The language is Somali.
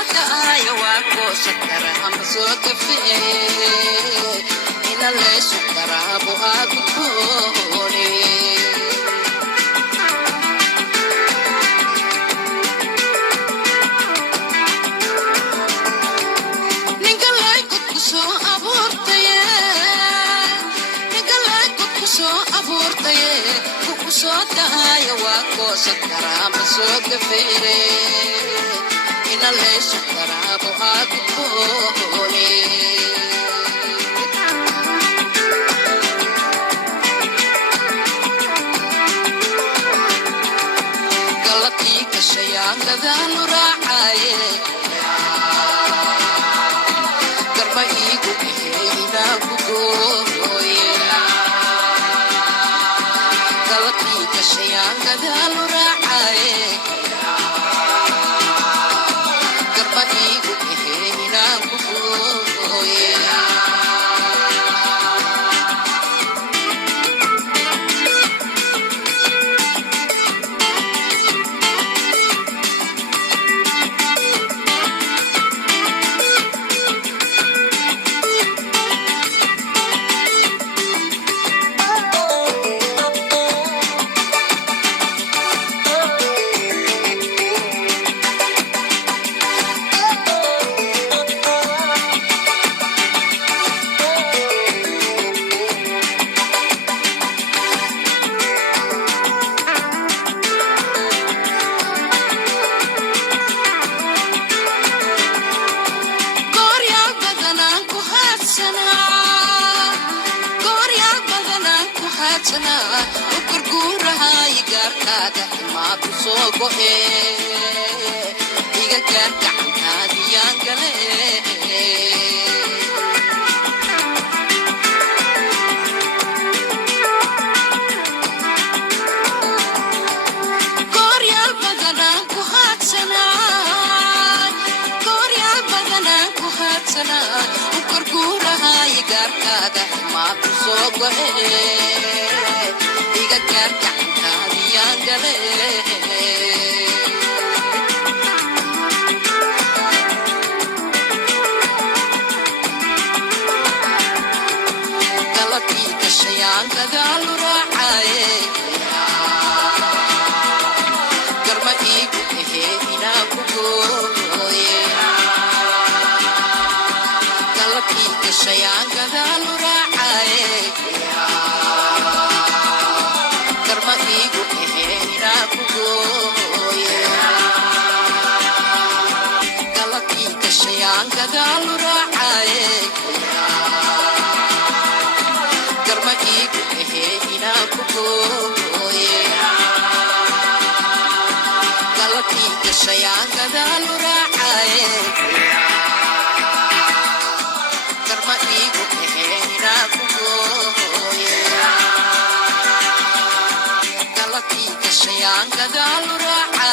kusota ayo wako sakara hamso kafe ina le sukara bo agupone ningalay kuso abortaye ningalay kuso abortaye kusota ayo wako sakara hamso kafe ina le sukara bo agupone شيانغدان راعي كربايغو هينا بوغوي قلبي كشيانغدان راعي كربايغو هينا بوغوي ukurguraha igarkada ma kusoo iga gaarkaadiyaan gale koryal badanaan ku haadsanaa ukurguraha igarkada ma kusoo iga gaarkaadiyaan gale gadalu raacaye garma iigu ahee inaa ku gooye galabkii gashayaan gadalu raacaye garma iigu ahee inaa ku gooye galabkii gashayaan gadalu raacaye garma iigu ahee inaa ku gooye galabkii gashayaan gadalu raacaye garma iigu ahee inaa ku gooye galabkii gashayaan gadalu raacaye